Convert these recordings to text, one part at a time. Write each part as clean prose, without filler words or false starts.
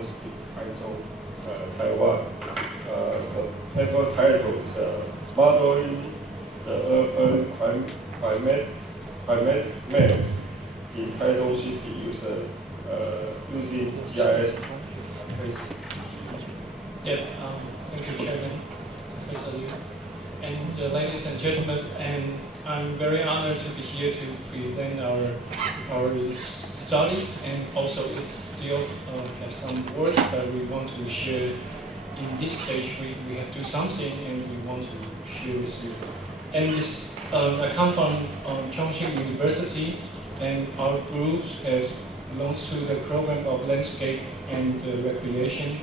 Iceo Taiwan. The paper title is Modeling the Urban Climate Mix in Iceo City using GIS. Yeah, thank you, Chairman, Professor Liu. And ladies and gentlemen, and I'm very honored to be here to present our studies, and also it still have some words that we want to share. In this stage, we have to do something, and we want to share with you. And this, I come from Chongqing University, and our group belongs to the program of landscape and recreation.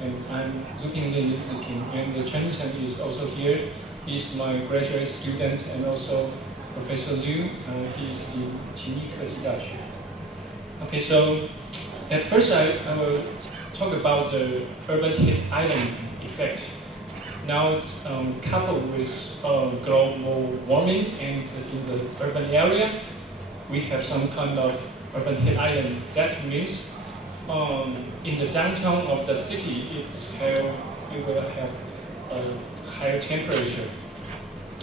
And I'm looking at Linzi Ping, and the Chinese is also here. He's my graduate student, and also Professor Liu. He's in 景谊科技大学. Okay, so at first I will talk about the urban heat island effect. Now, coupled with global warming and in the urban area, we have some kind of urban heat island. That means in the downtown of the city, it will have a higher temperature.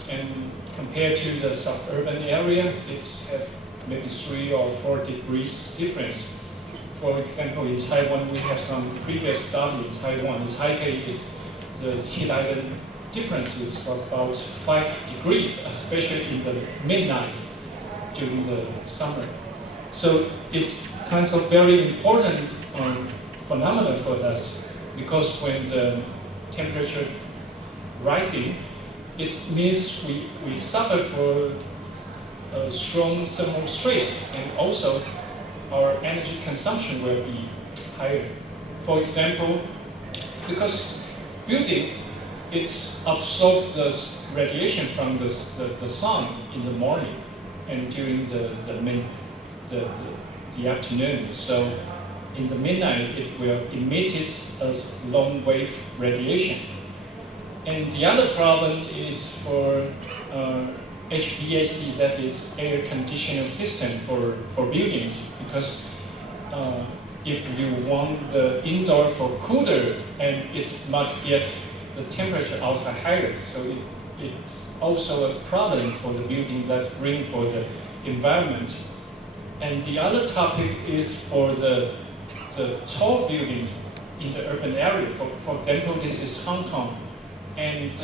And compared to the suburban area, it's have maybe 3 or 4 degrees difference. For example, in Taiwan, we have some previous study in Taiwan. In Taipei, the heat island difference is about 5 degrees, especially in the midnight during the summer. So it's kind of very important phenomenon for us, because when the temperature rising, it means we suffer for strong thermal stress, and also our energy consumption will be higher. For example, because building, it absorbs the radiation from the sun in the morning and during the afternoon. So in the midnight, it will emit as long wave radiation. And the other problem is for HVAC, that is air conditioning system for buildings, because if you want the indoor for cooler, and it must get the temperature outside higher, so it's also a problem for the building that's bring for the environment. And the other topic is for the tall buildings in the urban area. For example, this is Hong Kong, and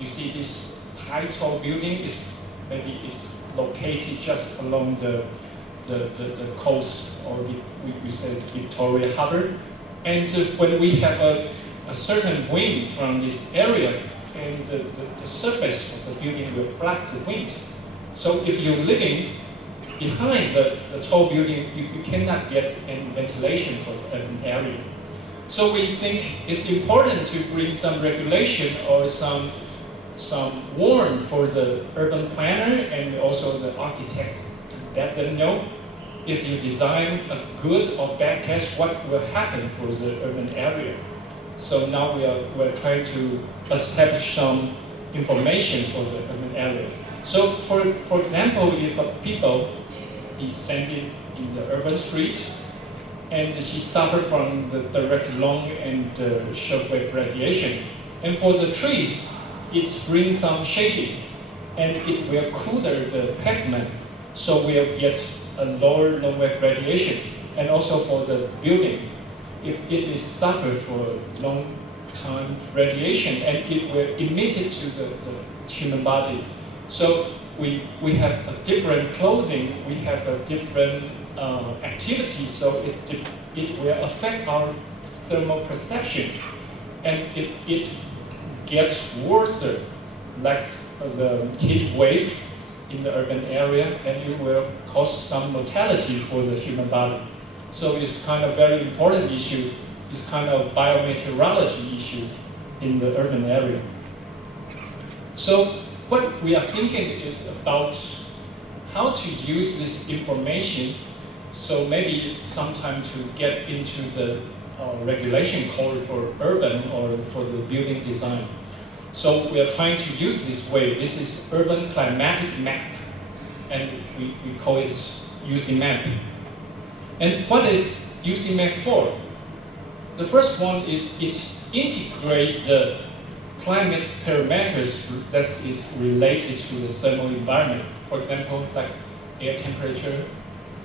you see this high tall building is maybe it's located just along the coast, or we say Victoria Harbour. And when we have a certain wind from this area, and the surface of the building will block the wind. So if you're living behind the tall building, you cannot get any ventilation for the urban area. So we think it's important to bring some regulation or some warning for the urban planner and also the architect, to let them know if you design a good or bad case, what will happen for the urban area. So now we're trying to establish some information for the urban area. So for example, if people is standing in the urban street, and he suffered from the direct long and shortwave radiation. And for the trees, it brings some shading, and it will cooler the pavement, so we'll get a lower long-wave radiation. And also for the building, if it is suffer for long time radiation, and it will emit it to the human body. So we have a different clothing, we have a different activity, so it will affect our thermal perception. And if it gets worse, like the heat wave in the urban area, and it will cause some mortality for the human body. So it's kind of very important issue. It's kind of biometeorology issue in the urban area. So what we are thinking is about how to use this information. So maybe sometime to get into the regulation code for urban or for the building design. So we are trying to use this way. This is urban climatic map, and we call it UC map. And what is UC map for? The first one is it integrates the climate parameters that is related to the thermal environment. For example, like air temperature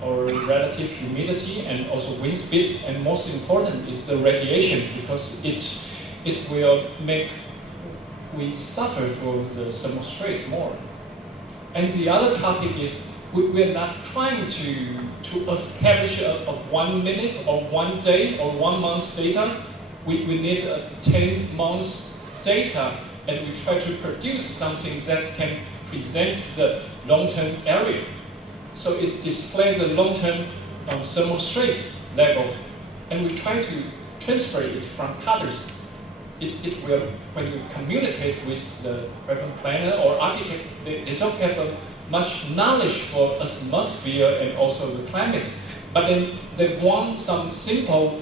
or relative humidity and also wind speed. And most important is the radiation, because it will make we suffer for the thermal stress more. And the other topic is we're not trying to establish a 1 minute or 1 day or 1 month's data. We need 10 months data, and we try to produce something that can present the long-term area. So it displays the long-term thermal stress levels, and we try to transfer it from colors. It will, when you communicate with the urban planner or architect, they don't have much knowledge for atmosphere and also the climate, but then they want some simple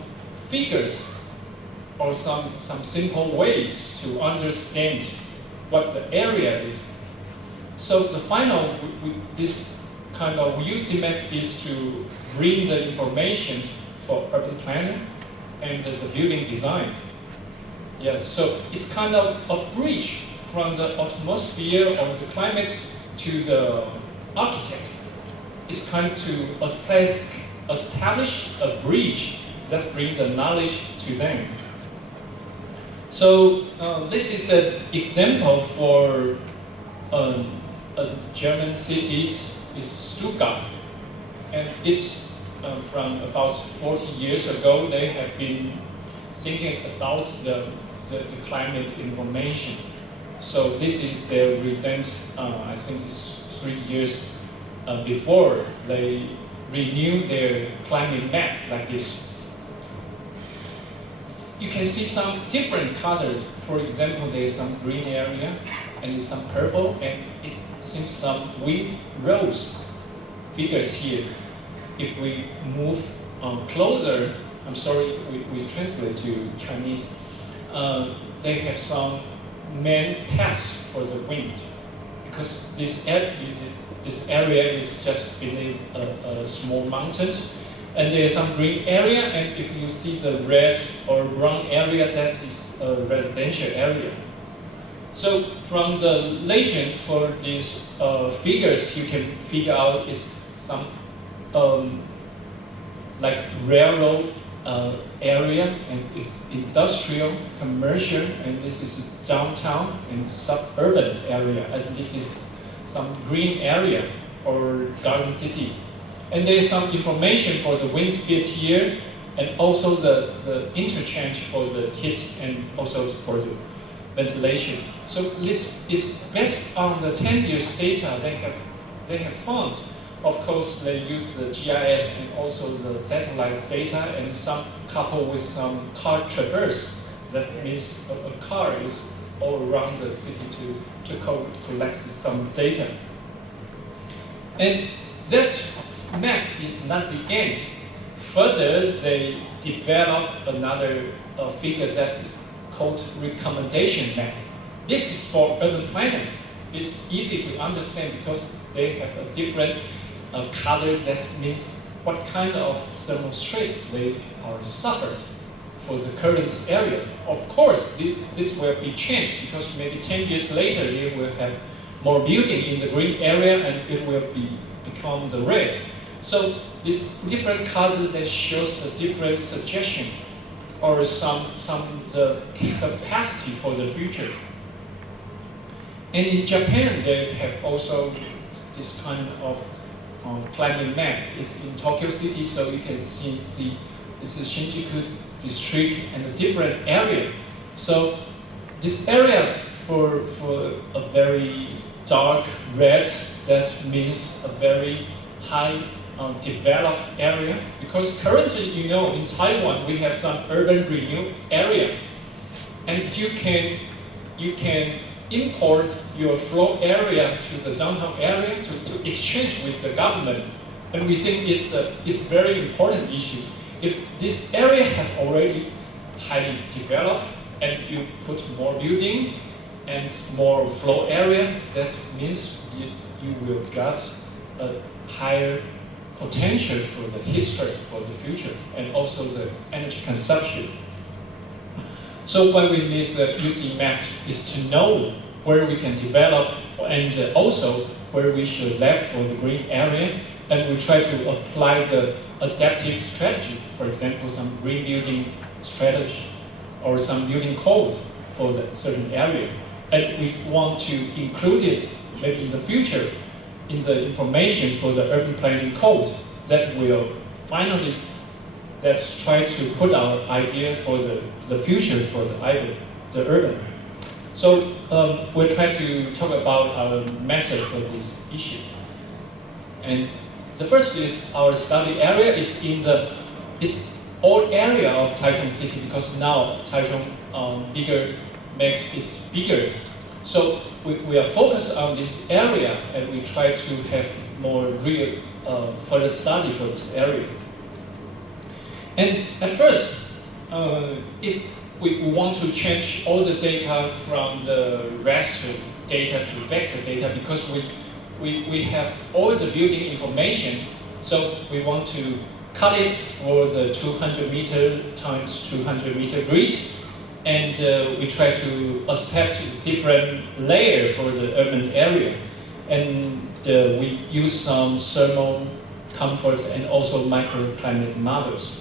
figures or some simple ways to understand what the area is. So the final, this kind of UC map is to bring the information for urban planner and the building design. Yes, so it's kind of a bridge from the atmosphere or the climate to the architect. It's kind of to establish a bridge that brings the knowledge to them. So this is an example for a German city, is Stuttgart, and it's from about 40 years ago. They have been thinking about the climate information. So this is their recent, I think it's 3 years before they renew their climate map like this. You can see some different colors. For example, there is some green area and some purple, and it seems some wind rose figures here. If we move closer, I'm sorry, we translate to Chinese. They have some main paths for the wind, because this area is just beneath a small mountain, and there's some green area, and if you see the red or brown area, that is a residential area. So from the legend for these figures, you can figure out is some like railroad area, and it's industrial, commercial, and this is downtown and suburban area, and this is some green area or garden city. And there is some information for the wind speed here, and also the interchange for the heat and also for the ventilation. So this is based on the 10 years data they have found. Of course, they use the GIS and also the satellite data, and some coupled with some car traverse. That means a car is all around the city to collect some data. And that map is not the end. Further, they develop another figure that is called recommendation map. This is for urban planning. It's easy to understand because they have a different color that means what kind of thermal stress they are suffered for the current area. Of course, this will be changed because maybe 10 years later you will have more building in the green area and it will become the red. So this different color that shows a different suggestion or the capacity for the future. And in Japan, they have also this kind of climate map. It's in Tokyo City, so you can see this is Shinjuku district and a different area. So this area for a very dark red, that means a very high developed area, because currently, you know, in Taiwan we have some urban renewal area, and you can import your floor area to the downtown area to exchange with the government, and we think it's a very important issue. If this area have already highly developed and you put more building and more floor area, that means you will get a higher potential for the history for the future and also the energy consumption. So what we need the UC map is to know where we can develop and also where we should left for the green area, and we try to apply the adaptive strategy, for example, some green building strategy or some building code for the certain area. And we want to include it maybe in the future in the information for the urban planning code that will finally let's try to put our idea for the future for the urban. So we'll try to talk about our method for this issue. And the first is our study area is in it's all area of Taichung City, because now Taichung bigger makes it bigger. So we are focused on this area, and we try to have more real further study for this area. And at first, we want to change all the data from the raster data to vector data, because we have all the building information. So we want to cut it for the 200 meter times 200 meter grid, and we try to establish different layer for the urban area. And we use some thermal comforts and also microclimate models.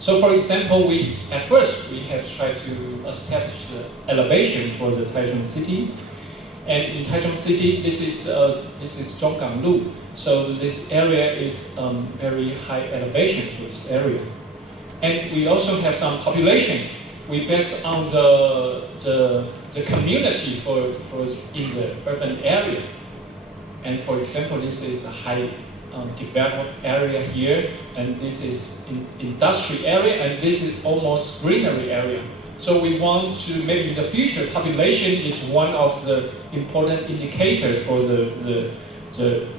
So for example, at first we have tried to establish the elevation for the Taichung City. And in Taichung City, this is Zhonggang-lu. So this area is very high elevation for this area. And we also have some population. We base on the community in the urban area. And for example, this is a high developed area here, and this is industry area, and this is almost greenery area. So we want to, maybe in the future, population is one of the important indicators for the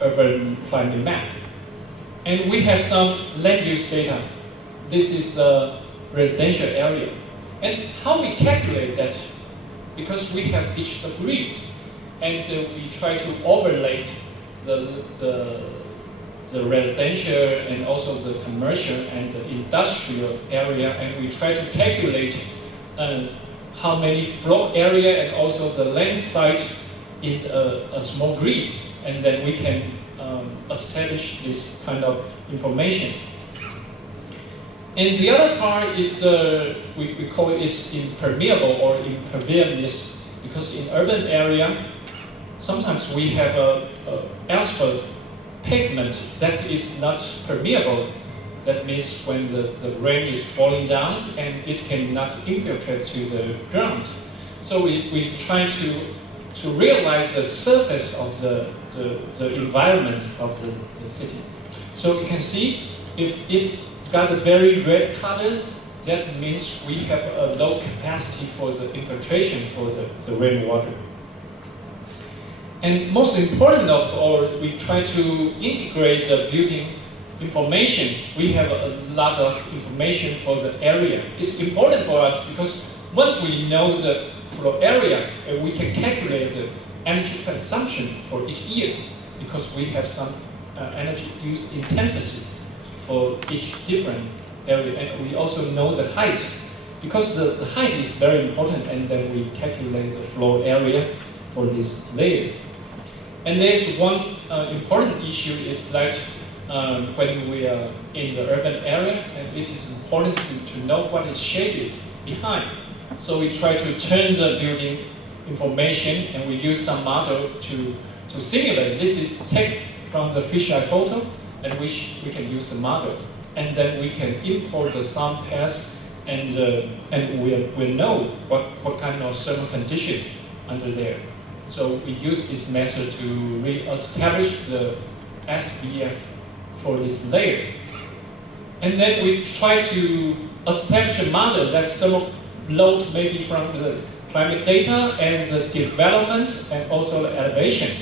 urban climate map. And we have some land use data. This is a residential area. And how we calculate that? Because we have each grid, and we try to overlay the residential and also the commercial and the industrial area, and we try to calculate how many floor area and also the land site in a small grid, and then we can establish this kind of information. And the other part is we call it impermeable or impervious, because in urban area sometimes we have a asphalt pavement that is not permeable. That means when the rain is falling down and it cannot infiltrate to the ground. So we try to realize the surface of the environment of the city. So you can see if it got a very red color, that means we have a low capacity for the infiltration for the rainwater. And most important of all, we try to integrate the building information. We have a lot of information for the area. It's important for us because once we know the floor area, we can calculate the energy consumption for each year, because we have some energy use intensity for each different area. And we also know the height, because the height is very important, and then we calculate the floor area for this layer. And there's one important issue is that when we are in the urban area, and it is important to know what is shaded behind. So we try to turn the building information, and we use some model to simulate. This is take from the fisheye photo, and which we can use the model. And then we can import the sound path, and we'll know what kind of thermal condition under there. So we use this method to re-establish the SBF for this layer. And then we try to establish a model that's thermal load maybe from the climate data and the development and also the elevation.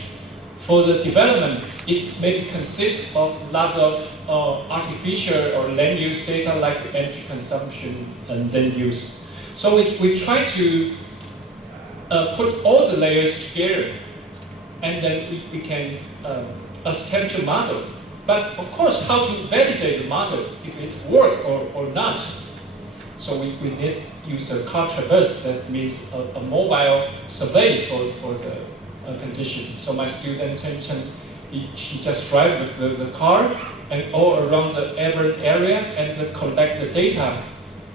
For the development, it maybe consists of a lot of artificial or land use data like energy consumption and land use. So we try to put all the layers together, and then we can establish a model. But of course, how to validate the model, if it works or not. So we need to use a car traverse, that means a mobile survey for the condition. So my student he just drives the car and all around the urban area and collect the data.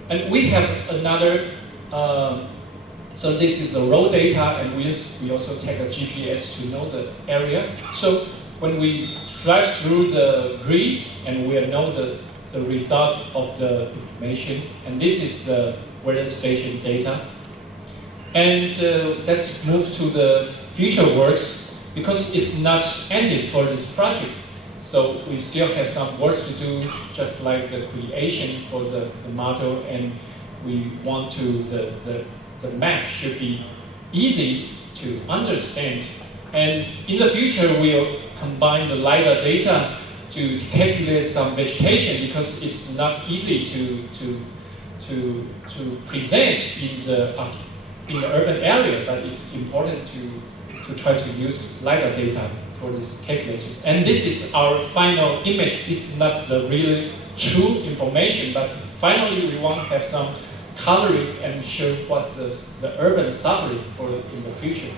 And we have another, so this is the raw data, and we also take a GPS to know the area. So when we drive through the grid, and we know the result of the information, and this is the weather station data. And let's move to the future works, because it's not ended for this project. So we still have some work to do, just like the creation for the model, and we want to, the map should be easy to understand. And in the future, we'll combine the LiDAR data to calculate some vegetation, because it's not easy to present in the urban area, but it's important to try to use LiDAR data for this calculation. And this is our final image. It's not the really true information, but finally we want to have some coloring and show what the urban suffering in the future.